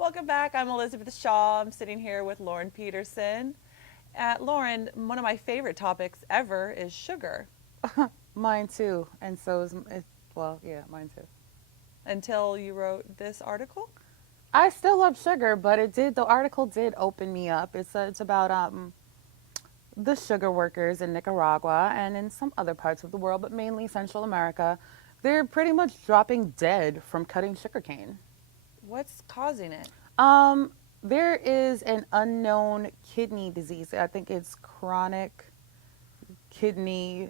Welcome back. I'm Elizabeth Shaw. I'm sitting here with Lauren Peterson. Lauren, one of my favorite topics ever is sugar. Mine too. And so is well, yeah, mine too. Until you wrote this article? I still love sugar, but the article did open me up. It's about the sugar workers in Nicaragua and in some other parts of the world, but mainly Central America. They're pretty much dropping dead from cutting sugarcane. What's causing it? Um, there is an unknown kidney disease. I think it's chronic kidney.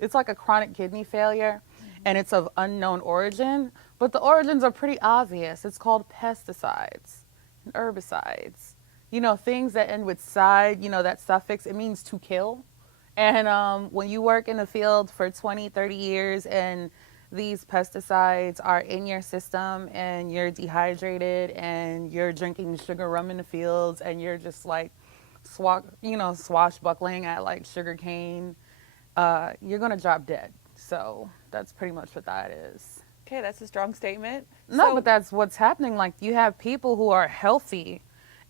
It's like a chronic kidney failure, and it's of unknown origin, but the origins are pretty obvious. It's called pesticides and herbicides. Things that end with side, that suffix, it means to kill. And when you work in the field for 20, 30 years and these pesticides are in your system and you're dehydrated and you're drinking sugar rum in the fields and you're just like swashbuckling at like sugarcane, you're gonna drop dead. So that's pretty much what that is. Okay, that's a strong statement. No, but that's what's happening. Like you have people who are healthy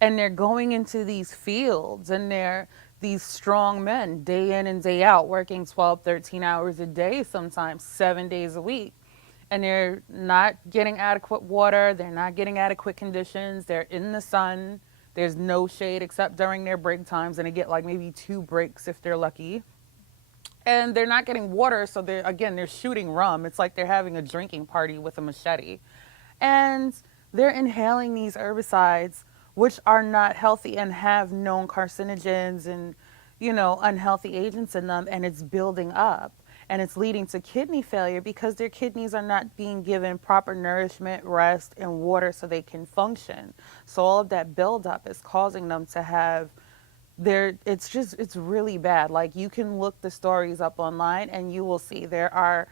and they're going into these fields and they're these strong men day in and day out working 12, 13 hours a day, sometimes 7 days a week. And they're not getting adequate water. They're not getting adequate conditions. They're in the sun. There's no shade except during their break times. And they get like maybe 2 breaks if they're lucky. And they're not getting water, so they're shooting rum. It's like they're having a drinking party with a machete. And they're inhaling these herbicides, which are not healthy and have known carcinogens and, unhealthy agents in them, and it's building up. And it's leading to kidney failure because their kidneys are not being given proper nourishment, rest, and water so they can function. So all of that buildup is causing them to have it's really bad. Like you can look the stories up online and you will see there are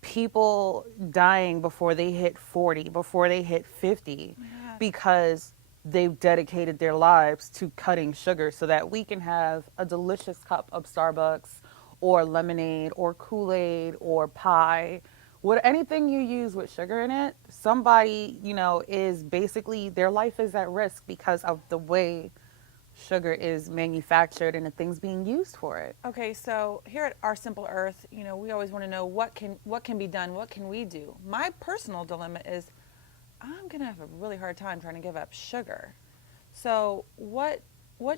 people dying before they hit 40, before they hit 50, Yeah. because they've dedicated their lives to cutting sugar so that we can have a delicious cup of Starbucks or lemonade or Kool-Aid or pie. Anything you use with sugar in it, somebody, is basically their life is at risk because of the way sugar is manufactured and the things being used for it. Okay, so here at Our Simple Earth, we always want to know what can be done, what can we do? My personal dilemma is I'm going to have a really hard time trying to give up sugar. So, what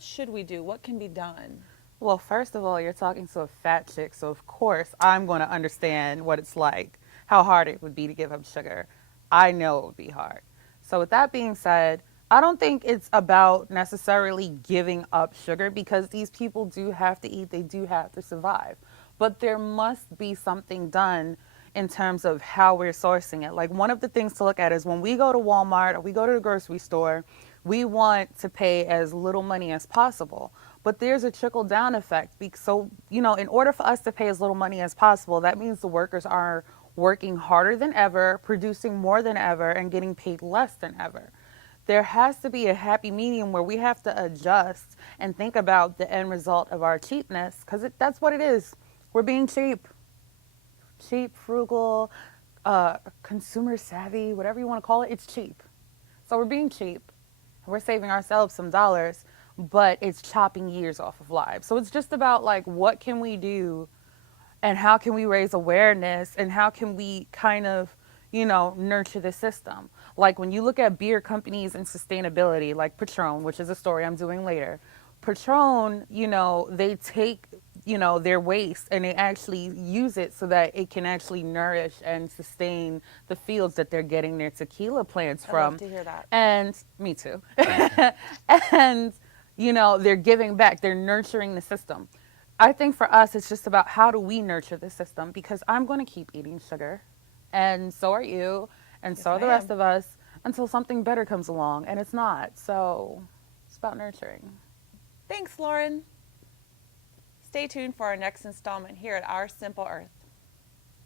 should we do? What can be done? Well, first of all, you're talking to a fat chick, so of course I'm going to understand what it's like, how hard it would be to give up sugar. I know it would be hard. So, with that being said, I don't think it's about necessarily giving up sugar because these people do have to eat, they do have to survive. But there must be something done in terms of how we're sourcing it. Like one of the things to look at is when we go to Walmart or we go to the grocery store, we want to pay as little money as possible. But there's a trickle down effect. So, in order for us to pay as little money as possible, that means the workers are working harder than ever, producing more than ever, and getting paid less than ever. There has to be a happy medium where we have to adjust and think about the end result of our cheapness because that's what it is. We're being cheap. Cheap, frugal, consumer savvy, whatever you want to call it, it's cheap. So we're being cheap. We're saving ourselves some dollars, but it's chopping years off of lives. So it's just about like what can we do and how can we raise awareness and how can we kind of, nurture the system. Like when you look at beer companies and sustainability, like Patron, which is a story I'm doing later. Patron, they take their waste and they actually use it so that it can actually nourish and sustain the fields that they're getting their tequila plants I from. love to hear that. And me too. And they're giving back, they're nurturing the system. I think for us it's just about how do we nurture the system because I'm going to keep eating sugar and so are you and Yes, so are the rest ma'am. of us until something better comes along and it's not. So it's about nurturing. Thanks, Lauren. Stay tuned for our next installment here at Our Simple Earth.